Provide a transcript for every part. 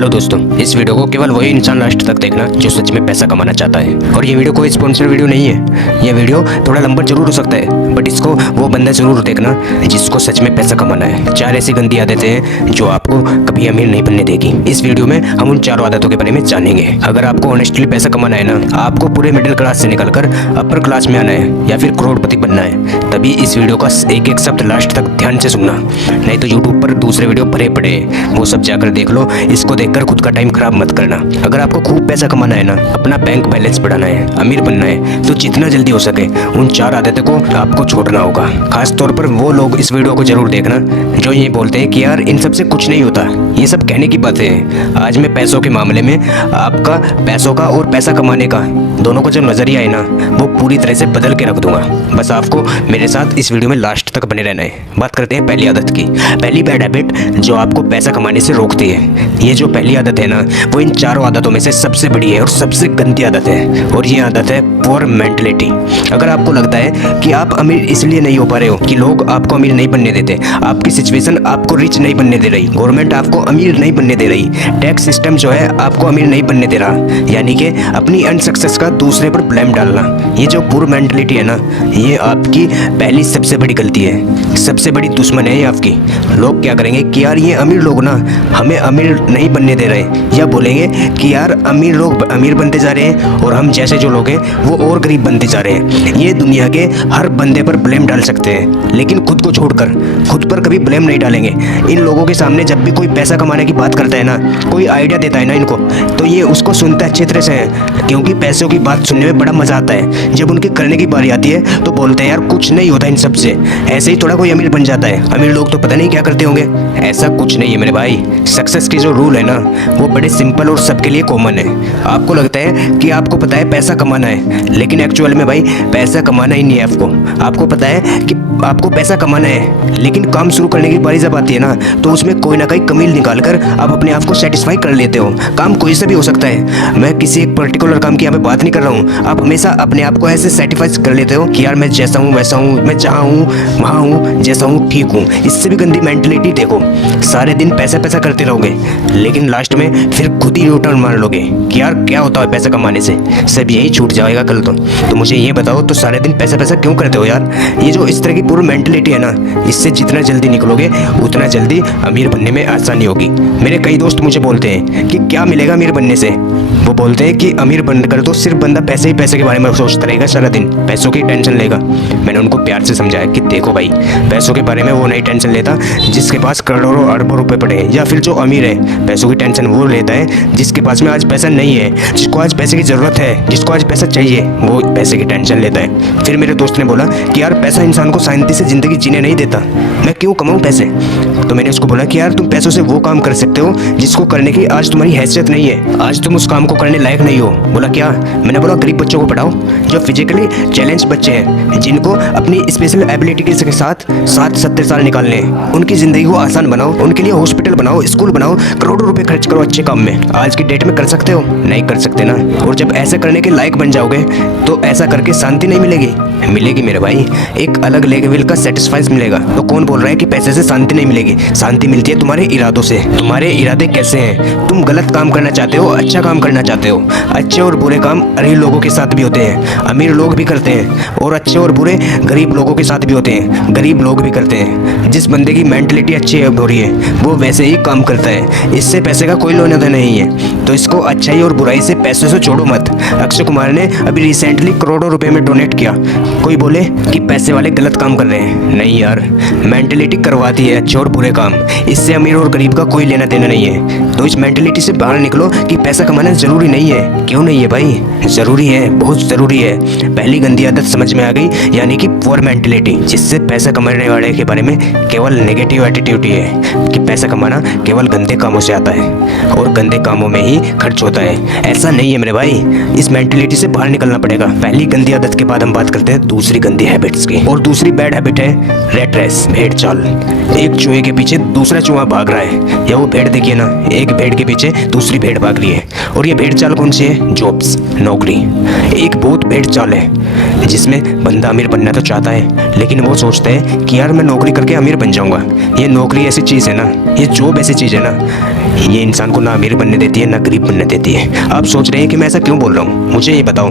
Hello दोस्तों, इस video को केवल वही इंसान लास्ट तक देखना जो सच में पैसा कमाना चाहता है। और ये वीडियो कोई स्पॉन्सर वीडियो नहीं है। ये वीडियो थोड़ा लंबा जरूर हो सकता है, बट इसको वो बंदा जरूर देखना जिसको सच में पैसा कमाना है। 4 ऐसी गंदी आदतें हैं जो आपको कभी अमीर नहीं बनने देगी। इस वीडियो में हम उन 4 आदतों के बारे में जानेंगे। अगर आपको ऑनेस्टली पैसा कमाना है ना, आपको पूरे मिडिल क्लास से निकलकर अपर क्लास में आना है या फिर करोड़पति बनना है, तभी इस वीडियो का एक एक शब्द लास्ट तक ध्यान से सुनना। नहीं तो यूट्यूब पर दूसरे वीडियो भरे पड़े, वो सब जाकर देख लो। इसको देखकर खुद का टाइम खराब मत करना। अगर आपको खूब पैसा कमाना है ना, अपना बैंक बैलेंस बढ़ाना है, अमीर बनना है, तो जितना जल्दी हो सके उन 4 आदतों को आपको छोड़ना होगा। खास तौर पर वो लोग इस वीडियो को जरूर देखना जो ये बोलते हैं कि यार इन सब से कुछ नहीं होता। ये सब कहने की बातें हैं। आज मैं पैसों के मामले में आपका पैसों का और पैसा कमाने का दोनों का जो नजरिया है ना, वो पूरी तरह से बदल के रख दूंगा। बस आपको मेरे साथ इस वीडियो में लास्ट तक बने रहना है। बात करते हैं पहली आदत की। पहली बैड हैबिट जो आपको पैसा कमाने से रोकती है। ये जो पहली आदत है ना, वो इन 4 आदतों में से सबसे बड़ी है और सबसे गंदी आदत है। और ये आदत है पुअर मेंटलिटी। अगर आपको लगता है कि आप अमीर इसलिए नहीं हो पा रहे हो कि लोग आपको अमीर नहीं बनने देते, आपकी सिचुएशन आपको रिच नहीं बनने दे रही, गवर्नमेंट आपको अमीर नहीं बनने दे रही, टैक्स सिस्टम जो है आपको अमीर नहीं बनने दे रहा, यानी कि अपनी अनसक्सेस का दूसरे पर ब्लेम डालना, ये जो पुअर मेंटलिटी है ना, ये आपकी पहली सबसे बड़ी गलती है, सबसे बड़ी दुश्मन है ये आपकी। लोग क्या करेंगे कि यार ये अमीर लोग ना हमें अमीर नहीं बनने दे रहे, या बोलेंगे कि यार अमीर लोग अमीर बनते जा रहे हैं और हम जैसे जो लोग हैं वो और गरीब बनते जा रहे हैं। ये दुनिया के हर बंदे पर ब्लेम डाल सकते हैं, लेकिन खुद को छोड़कर खुद पर कभी ब्लेम नहीं डालेंगे। इन लोगों के सामने जब भी कोई पैसा कमाने की बात करता है ना, कोई आइडिया देता है ना इनको, तो ये उसको सुनता है अच्छी तरह से, क्योंकि पैसों की बात सुनने में बड़ा मजा आता है। जब उनके करने की बारी आती है तो बोलते हैं यार कुछ नहीं होता इन सब से, ऐसे ही थोड़ा कोई अमीर बन जाता है, अमीर लोग तो पता नहीं क्या करते होंगे। ऐसा कुछ नहीं है मेरे भाई। सक्सेस के जो रूल है ना, वो बड़े सिंपल और सबके लिए कॉमन है। आपको लगता है कि आपको पता है पैसा कमाना है, लेकिन एक्चुअल में भाई पैसा कमाना ही नहीं है आपको पता है कि आपको पैसा कमाना है, लेकिन काम शुरू करने की बारी जब आती है ना, तो उसमें कोई ना कोई कमी निकाल कर आप अपने आप को सेटिस्फाई कर लेते हो। काम कोई से भी हो सकता है, मैं किसी एक पर्टिकुलर काम की यहाँ पे बात नहीं कर रहा हूँ। आप हमेशा अपने आप को ऐसे सेटिस्फाई कर लेते हो कि यार मैं जैसा हूँ वैसा हूँ, मैं जहाँ हूँ वहाँ हूँ, जैसा हूँ ठीक हूँ। इससे भी गंदी मेंटलिटी देखो, सारे दिन पैसा पैसा करते रहोगे, लेकिन लास्ट में फिर खुद ही रिटर्न मार लोगे कि यार क्या होता है पैसा कमाने से, सब यही छूट जाएगा कल तो मुझे ये बताओ, तो सारे दिन पैसा पैसा क्यों करते हो यार? ये जो इस तरह की पूरी मेंटलिटी है ना, इससे जितना जल्दी निकलोगे उतना जल्दी अमीर बनने में आसानी होगी। मेरे कई दोस्त मुझे बोलते हैं कि क्या मिलेगा अमीर बनने से। वो बोलते हैं कि अमीर बनकर तो सिर्फ बंदा पैसे ही पैसे के बारे में सोचता रहेगा, सारा दिन पैसों की टेंशन लेगा। मैंने उनको प्यार से समझाया कि देखो भाई, पैसों के बारे में वो नहीं टेंशन लेता जिसके पास करोड़ों अरबों रुपए पड़े हैं, या फिर जो अमीर है। पैसों की टेंशन वो लेता है जिसके पास में आज पैसा नहीं है, जिसको आज पैसे की जरूरत है, जिसको आज पैसा चाहिए, वो पैसे की टेंशन लेता है। फिर मेरे दोस्त ने बोला कि यार पैसा इंसान को शांति से जिंदगी जीने नहीं देता, मैं क्यों कमाऊँ पैसे? तो मैंने उसको बोला कि यार तुम पैसों से वो काम कर सकते हो जिसको करने की आज तुम्हारी हैसियत नहीं है, आज तुम उस काम को करने लायक नहीं हो। बोला क्या? मैंने बोला गरीब बच्चों को पढ़ाओ, जो फिजिकली चैलेंज बच्चे हैं, जिनको अपनी स्पेशल एबिलिटी के साथ 60-70 साल निकालने हैं, उनकी जिंदगी को आसान बनाओ, उनके लिए हॉस्पिटल बनाओ, स्कूल बनाओ, करोड़ों रुपए खर्च करो अच्छे काम में। आज की डेट में कर सकते हो? नहीं कर सकते ना। और जब ऐसा करने के लायक बन जाओगे तो ऐसा करके शांति नहीं मिलेगी मेरे भाई, एक अलग लेवल का सेटिस्फाइज मिलेगा। तो कौन बोल रहा है कि पैसे से शांति नहीं मिलेगी? शांति मिलती है तुम्हारे इरादों से। तुम्हारे इरादे कैसे हैं? तुम गलत काम करना चाहते हो, अच्छा काम करना चाहते हो। अच्छे और बुरे काम अमीर लोगों के साथ भी होते हैं, अमीर लोग भी करते हैं, और अच्छे और बुरे गरीब लोगों के साथ भी होते हैं, गरीब लोग भी करते हैं। जिस बंदे की मेंटलिटी अच्छी हो रही है वो वैसे ही काम करता है, इससे पैसे का कोई लेना देना नहीं है। तो इसको अच्छाई और बुराई से पैसे से जोड़ो मत। अक्षय कुमार ने अभी रिसेंटली करोड़ों रुपए में डोनेट किया। कोई बोले कि पैसे वाले गलत काम कर रहे हैं, नहीं यार, मेंटलिटी करवाती है अच्छे और बुरे काम, इससे अमीर और गरीब का कोई लेना देना नहीं है। तो इस मेंटलिटी से बाहर निकलो कि पैसा कमाना जरूरी नहीं है। क्यों नहीं है भाई? जरूरी है, बहुत जरूरी है। पहली गंदी आदत समझ में आ गई, यानी कि पुअर मेंटलिटी, जिससे पैसा कमाने वाले के बारे में केवल नेगेटिव एटीट्यूड है कि पैसा कमाना केवल गंदे कामों से आता है और गंदे कामों में ही खर्च होता है। ऐसा नहीं है मेरे भाई, इस मेंटलिटी से बाहर निकलना पड़ेगा। पहली गंदी आदत के बाद हम बात करते हैं दूसरी गंदी हैबिट्स की। और दूसरी बैड हैबिट है रेट रेस, भेड़ चाल। एक चूहे के पीछे दूसरा चूहा भाग रहा है, या वो भेड़ देखिए ना, एक भेड़ के पीछे दूसरी भेड़ भाग रही है। और ये भेड़ चाल कौन सी है? जॉब्स, नौकरी। एक बहुत भेड़ चाल है जिसमें बंदा अमीर बनना तो चाहता है, लेकिन वो सोचता है कि यार मैं नौकरी करके अमीर बन जाऊंगा। ये नौकरी ऐसी चीज़ है ना, ये जॉब ऐसी चीज़ है ना, ये इंसान को ना अमीर बनने देती है ना गरीब बनने देती है। आप सोच रहे हैं कि मैं ऐसा क्यों बोल रहा हूँ? मुझे ये बताओ,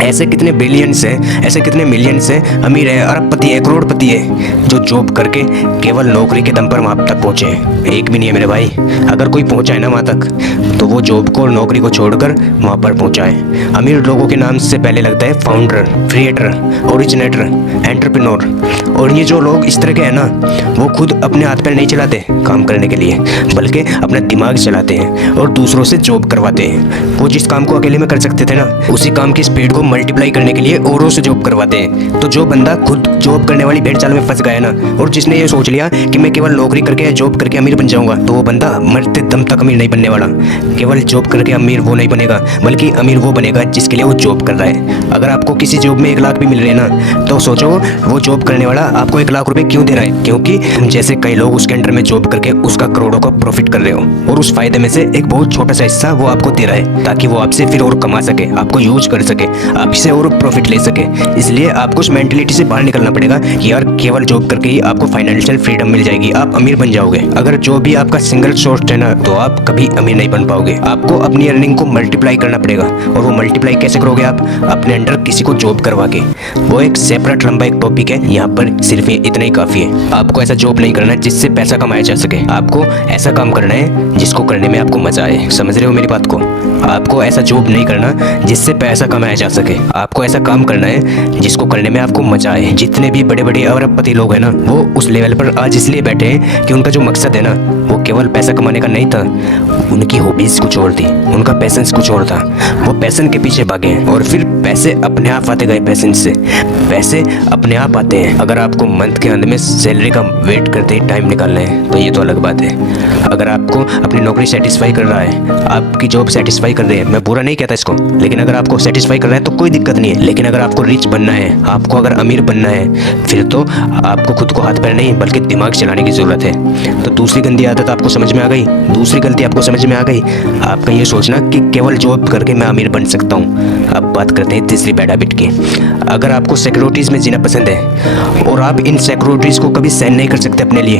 ऐसे कितने बिलियंस हैं, ऐसे कितने मिलियंस हैं, अमीर है, अरबपति है, करोड़पति है, जो जॉब करके केवल नौकरी के दम पर वहाँ तक पहुँचे हैं? एक भी नहीं है मेरे भाई। अगर कोई पहुँचा है ना वहाँ तक, तो वो जॉब को और नौकरी को छोड़कर वहाँ पर पहुँचा है। अमीर लोगों के नाम से पहले लगता है फाउंडर, क्रिएटर, ओरिजिनेटर, एंटरप्रेन्योर। और ये जो लोग इस तरह के हैं ना, वो खुद अपने हाथ पैर नहीं चलाते काम करने के लिए, बल्कि अपना दिमाग चलाते हैं और दूसरों से जॉब करवाते हैं। वो जिस काम को अकेले में कर सकते थे ना, उसी काम की स्पीड को मल्टीप्लाई करने के लिए औरों से जॉब करवाते हैं। तो जो बंदा खुद जॉब करने वाली भेड़ चाल में फंस गया ना, और जिसने ये सोच लिया कि मैं केवल नौकरी करके या जॉब करके अमीर बन जाऊंगा, तो वो बंदा मरते दम तक अमीर नहीं बनने वाला। केवल जॉब करके अमीर वो नहीं बनेगा, बल्कि अमीर वो बनेगा जिसके लिए वो जॉब कर रहा है। अगर आपको किसी जॉब में 1 लाख भी मिल रहे हैं ना, तो सोचो वो जॉब करने वाला आपको 1 लाख रुपए क्यों दे रहा है? क्योंकि जैसे कई लोग उसके अंडर में जॉब करके उसका करोड़ों का प्रॉफिट कर रहे हो, और उस फायदे में से एक बहुत छोटा सा हिस्सा वो आपको दे रहा है, ताकि वो आपसे फिर और कमा सके, आपको यूज कर सके, आपसे और प्रॉफिट ले सके। इसलिए आपको उस मेंटेलिटी से बाहर निकलना पड़ेगा कि यार केवल जॉब करके ही आपको फाइनेंशियल फ्रीडम मिल जाएगी, आप अमीर बन जाओगे। अगर जॉब भी आपका सिंगल सोर्स है ना, तो आप कभी अमीर नहीं बन पाओगे। आपको अपनी अर्निंग को मल्टीप्लाई करना पड़ेगा, और वो मल्टीप्लाई कैसे करोगे? आप अपने अंडर किसी को जॉब करवा के। वो एक सेपरेट लंबा एक टॉपिक है, यहाँ पर सिर्फ इतना ही काफी है। आपको ऐसा जॉब नहीं करना है जिससे पैसा कमाया जा सके, आपको ऐसा काम करना है जिसको करने में आपको मजा आए। समझ रहे हो मेरी बात को? आपको ऐसा जॉब नहीं करना जिससे पैसा कमाया जा सके, आपको ऐसा काम करना है जिसको करने में आपको मजा आए। जितने भी बड़े बड़े अरबपति लोग हैं ना, वो उस लेवल पर आज इसलिए बैठे हैं कि उनका जो मकसद है ना, वो केवल पैसा कमाने का नहीं था, उनकी हॉबीज कुछ और थी, उनका पैशन कुछ और था। वो पैशन के पीछे भागे, और फिर पैसे अपने आप आते गए। पैशन से पैसे अपने आप आते हैं। अगर आपको मंथ के अंत में सैलरी का वेट करते ही टाइम निकालना है, तो ये तो अलग बात है। अगर आपको अपनी नौकरी सेटिस्फाई कर रहा है, आपकी जॉब सेटिस्फाई कर रही है, मैं बुरा नहीं कहता इसको, लेकिन अगर आपको सेटिस्फाई कर रहा है तो कोई दिक्कत नहीं है। लेकिन अगर आपको रिच बनना है, आपको अगर अमीर बनना है, फिर तो आपको खुद को हाथ पैर नहीं बल्कि दिमाग चलाने की जरूरत है। तो दूसरी गंदी आदत आपको समझ में आ गई, दूसरी गलती आपको समझ में आ गई, आपका ये सोचना कि केवल जॉब करके मैं अमीर बन सकता हूँ। अब बात करते हैं तीसरी बैड हैबिट की। अगर आपको सिक्योरिटीज़ में जीना पसंद है और आप इन सिक्योरिटीज़ को कभी सहन नहीं कर सकते अपने लिए,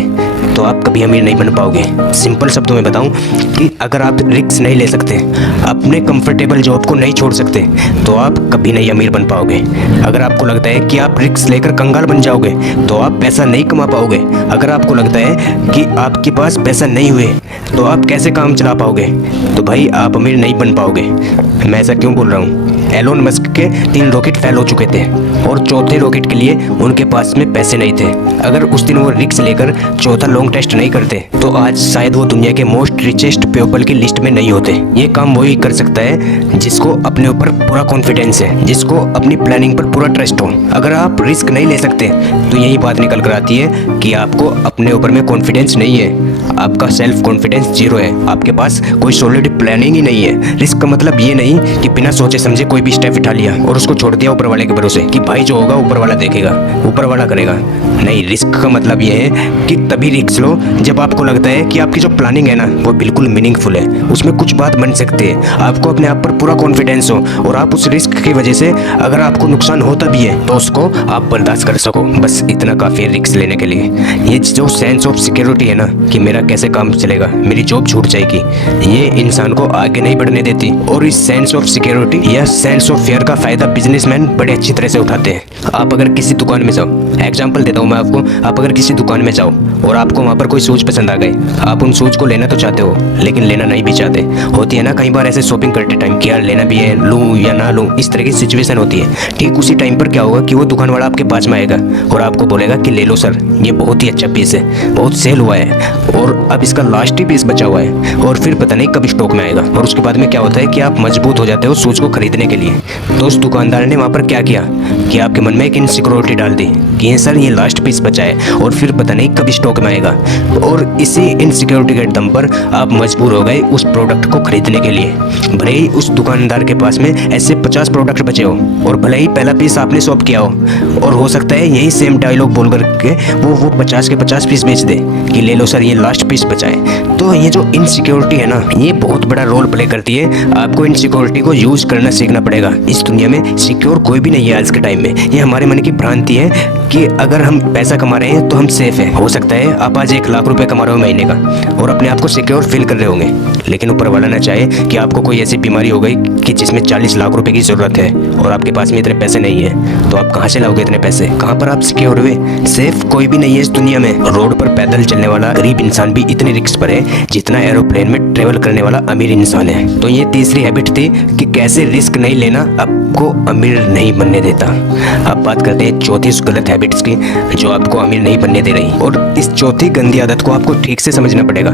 तो आप कभी अमीर नहीं बन पाओगे। सिंपल शब्दों में बताऊं कि अगर आप रिस्क नहीं ले सकते, अपने कंफर्टेबल जॉब को नहीं छोड़ सकते, तो आप कभी नहीं अमीर बन पाओगे। अगर आपको लगता है कि आप रिस्क लेकर कंगाल बन जाओगे, तो आप पैसा नहीं कमा पाओगे। अगर आपको लगता है कि आपके पास पैसा नहीं हुए, तो आप कैसे काम चला पाओगे? तो भाई आप अमीर नहीं बन पाओगे। मैं ऐसा क्यों बोल रहा हूँ? एलोन मस्क के 3 रॉकेट फेल हो चुके थे, और चौथे रॉकेट के लिए उनके पास में पैसे नहीं थे। अगर उस दिन वो रिस्क लेकर चौथा लॉन्ग टेस्ट नहीं करते, तो आज शायद वो दुनिया के मोस्ट रिचेस्ट पीपल की लिस्ट में नहीं होते। ये काम वही कर सकता है जिसको अपने ऊपर पूरा कॉन्फिडेंस है, जिसको अपनी प्लानिंग पर पूरा ट्रस्ट हो। अगर आप रिस्क नहीं ले सकते, तो यही बात निकल कर आती है कि आपको अपने ऊपर में कॉन्फिडेंस नहीं है, आपका सेल्फ कॉन्फिडेंस जीरो है, आपके पास कोई सॉलिड प्लानिंग ही नहीं है। रिस्क का मतलब ये नहीं कि बिना सोचे समझे कोई भी स्टेप उठा लिया और उसको छोड़ दिया ऊपर वाले के भरोसे कि भाई जो होगा ऊपर वाला देखेगा, ऊपर वाला करेगा। नहीं, रिस्क का मतलब ये है कि तभी रिस्क लो जब आपको लगता है कि आपकी जो प्लानिंग है ना, वो बिल्कुल मीनिंगफुल है, उसमें कुछ बात बन सकती है, आपको अपने आप पर पूरा कॉन्फिडेंस हो, और आप उस रिस्क की वजह से अगर आपको नुकसान होता भी है तो उसको आप बर्दाश्त कर सको। बस इतना काफी है रिस्क लेने के लिए। ये जो सेंस ऑफ सिक्योरिटी है ना, कि मेरा कैसे काम चलेगा, मेरी जॉब छूट जाएगी, ये इंसान को आगे नहीं बढ़ने देती। और इस सेंस ऑफ सिक्योरिटी या सेंस ऑफ फेयर का फायदा बिजनेसमैन बड़े अच्छी तरह से उठाते हैं। आप अगर किसी दुकान में जाओ, एग्जांपल देता हूँ मैं आपको, आप अगर किसी दुकान में जाओ और आपको वहाँ पर कोई शूज पसंद आ गए, आप उन शूज को लेना तो चाहते हो, लेकिन लेना नहीं भी चाहते। होती है ना कई बार ऐसे शॉपिंग करते टाइम कि यार लेना भी है, लूँ या ना लूँ, इस तरह की सिचुएशन होती है। ठीक उसी टाइम पर क्या होगा कि वो दुकान वाला आपके पास में आएगा और आपको बोलेगा कि ले लो सर, ये बहुत ही अच्छा पीस है, बहुत सेल हुआ है और अब इसका लास्ट ही पीस बचा हुआ है, और फिर पता नहीं कब स्टॉक में आएगा। और उसके बाद में क्या होता है कि आप मजबूत हो जाते हो शूज को खरीदने के लिए। तो उस दुकानदार ने वहाँ पर क्या किया कि आपके मन में एक इनसिक्योरिटी डाल दी कि सर ये लास्ट पीस बचा है और फिर पता नहीं कब स्टॉक में आएगा, और इसी इनसिक्योरिटी के दम पर आप मजबूर हो गए उस प्रोडक्ट को खरीदने के लिए। भले ही उस दुकानदार के पास में ऐसे 50 प्रोडक्ट बचे हो और भले ही पहला पीस आपने शॉप किया हो, और हो सकता है यही सेम डायलॉग बोल करके वो 50 के 50 पीस बेच दे कि ले लो सर ये लास्ट पीस बचा है। तो ये जो इनसिक्योरिटी है ना, ये बहुत बड़ा रोल प्ले करती है। आपको इनसिक्योरिटी को यूज करना सीखना पड़ेगा। इस दुनिया में सिक्योर कोई भी नहीं है आज के टाइम में। ये हमारे मन की भ्रांति है कि अगर हम पैसा कमा रहे हैं तो हम सेफ हैं। हो सकता है आप आज 1 लाख रुपए कमा रहे हो महीने का और अपने आप को सिक्योर फील कर रहे होंगे, लेकिन ऊपर वाला ना चाहे कि आपको कोई ऐसी बीमारी हो गई कि जिसमें 40 लाख रुपए की जरूरत है और आपके पास में इतने पैसे नहीं है, तो आप कहाँ से लाओगे इतने पैसे? कहाँ पर आप सिक्योर हुए? सेफ कोई भी नहीं है इस दुनिया में। रोड पर पैदल चलने वाला गरीब इंसान भी इतने रिस्क पर है जितना एरोप्लेन में ट्रेवल करने वाला अमीर इंसान है। तो ये तीसरी हैबिट थी कि कैसे रिस्क नहीं लेना आपको अमीर नहीं बनने देता। अब बात करते हैं चौथी उस गलत हैबिट्स की जो आपको अमीर नहीं बनने दे रही, और इस चौथी गंदी आदत को आपको ठीक से समझना पड़ेगा।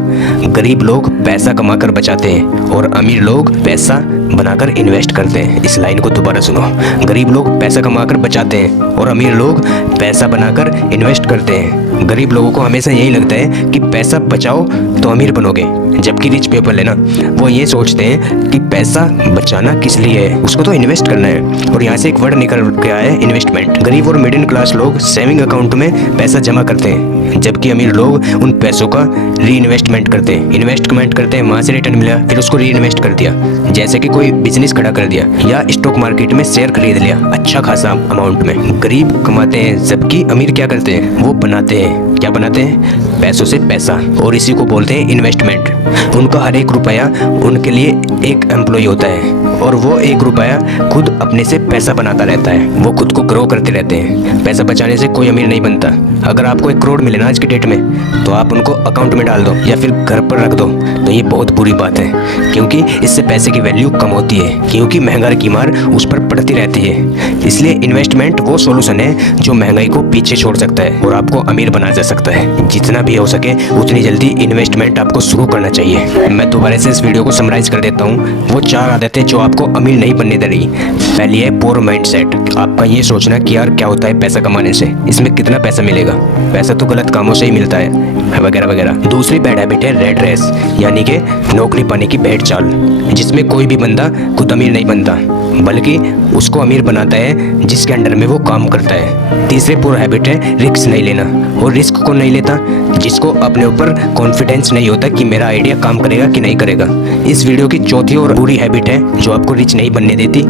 गरीब लोग पैसा कमाकर बचाते हैं और अमीर लोग पैसा बनाकर इन्वेस्ट करते हैं। इस लाइन को दोबारा सुनो। गरीब लोग पैसा कमाकर बचाते हैं और अमीर लोग पैसा बनाकर इन्वेस्ट करते हैं। गरीब लोगों को हमेशा यही लगता है कि पैसा बचाओ तो अमीर बनोगे, जबकि रिच पीपल है ना, वो ये सोचते हैं कि पैसा बचाना किस लिए है, उसको तो इन्वेस्ट करना है। और यहाँ से एक वर्ड निकल के आया है, इन्वेस्टमेंट। गरीब और मिडिल क्लास लोग सेविंग अकाउंट में पैसा जमा करते हैं, जबकि अमीर लोग उन पैसों का री इन्वेस्टमेंट करते हैं। इन्वेस्टमेंट करते हैं, वहाँ से रिटर्न मिला फिर उसको री इन्वेस्ट कर दिया, जैसे कि कोई बिजनेस खड़ा कर दिया या स्टॉक मार्केट में शेयर खरीद लिया अच्छा खासा अमाउंट में। गरीब कमाते हैं, जबकि अमीर क्या करते हैं? वो बनाते हैं। क्या बनाते हैं? पैसों से पैसा, और इसी को बोलते हैं इन्वेस्टमेंट। उनका हर एक रुपया उनके लिए एक एम्प्लॉय होता है और वो 1 रुपया खुद अपने से पैसा बनाता रहता है। वो खुद को ग्रो करते रहते हैं। पैसा बचाने से कोई अमीर नहीं बनता। अगर आपको 1 करोड़ मिले ना आज की डेट में, तो आप उनको अकाउंट में डाल दो या फिर घर पर रख दो, तो ये बहुत बुरी बात है, क्योंकि इससे पैसे की वैल्यू कम होती है, क्योंकि महंगाई की मार उस पर पड़ती रहती है। इसलिए इन्वेस्टमेंट वो सोल्यूशन है जो महंगाई को पीछे छोड़ सकता है और आपको अमीर बना जा सकता है। जितना भी हो सके उतनी जल्दी इन्वेस्टमेंट आपको शुरू करना चाहिए। मैं दोबारा से इस वीडियो को समराइज कर देता हूँ। वो 4 आदतें जो आपको अमीर नहीं बनने दे रही। पहली है पोर माइंडसेट। आपका ये सोचना कि यार क्या होता है पैसा कमाने से, इसमें कितना पैसा मिलेगा, पैसा तो गलत कामों से ही मिलता है, वगैरह वगैरह। दूसरी बैड हैबिट है रेड रेस, यानी कि नौकरी पाने की भेड़ चाल, जिसमें कोई भी बंदा खुद अमीर नहीं बनता, बल्कि उसको अमीर बनाता है जिसके अंडर में वो काम करता है। तीसरी पोर हैबिट है रिस्क नहीं लेना, और रिस्क को नहीं लेता जिसको अपने ऊपर कॉन्फिडेंस नहीं होता कि मेरा आइडिया काम करेगा कि नहीं करेगा। इस वीडियो की चौथी और बुरी हैबिट है जो आपको रिच नहीं बनने देती,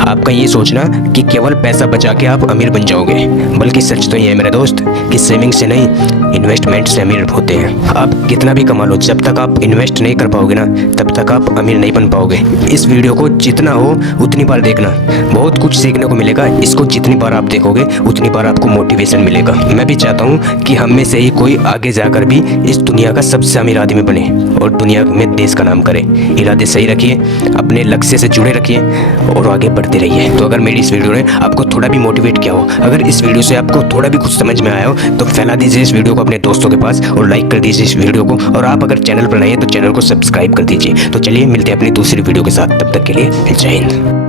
आपका ये सोचना कि केवल पैसा बचा के आप अमीर बन जाओगे, बल्कि सच तो ये है मेरे दोस्त कि सेविंग से नहीं इन्वेस्टमेंट से अमीर होते हैं। आप कितना भी कमा लो, जब तक आप इन्वेस्ट नहीं कर पाओगे ना, तब तक आप अमीर नहीं बन पाओगे। इस वीडियो को जितना हो उतनी बार देखना, बहुत कुछ सीखने को मिलेगा। इसको जितनी बार आप देखोगे उतनी बार आपको मोटिवेशन मिलेगा। मैं भी चाहता हूँ कि हम में से ही कोई आगे जाकर भी इस दुनिया का सबसे अमीर आदमी बने और दुनिया में देश का नाम करे। इरादे सही रखिए, अपने लक्ष्य से जुड़े रखिए और आगे बढ़ते रहिए। तो अगर मेरी इस वीडियो ने आपको थोड़ा भी मोटिवेट किया हो, अगर इस वीडियो से आपको थोड़ा भी कुछ समझ में आया हो, तो फैला दीजिए इस वीडियो को अपने दोस्तों के पास और लाइक कर दीजिए इस वीडियो को। और आप अगर चैनल पर नए हैं तो चैनल को सब्सक्राइब कर दीजिए। तो चलिए मिलते हैं अपनी दूसरी वीडियो के साथ, तब तक के लिए जय हिंद।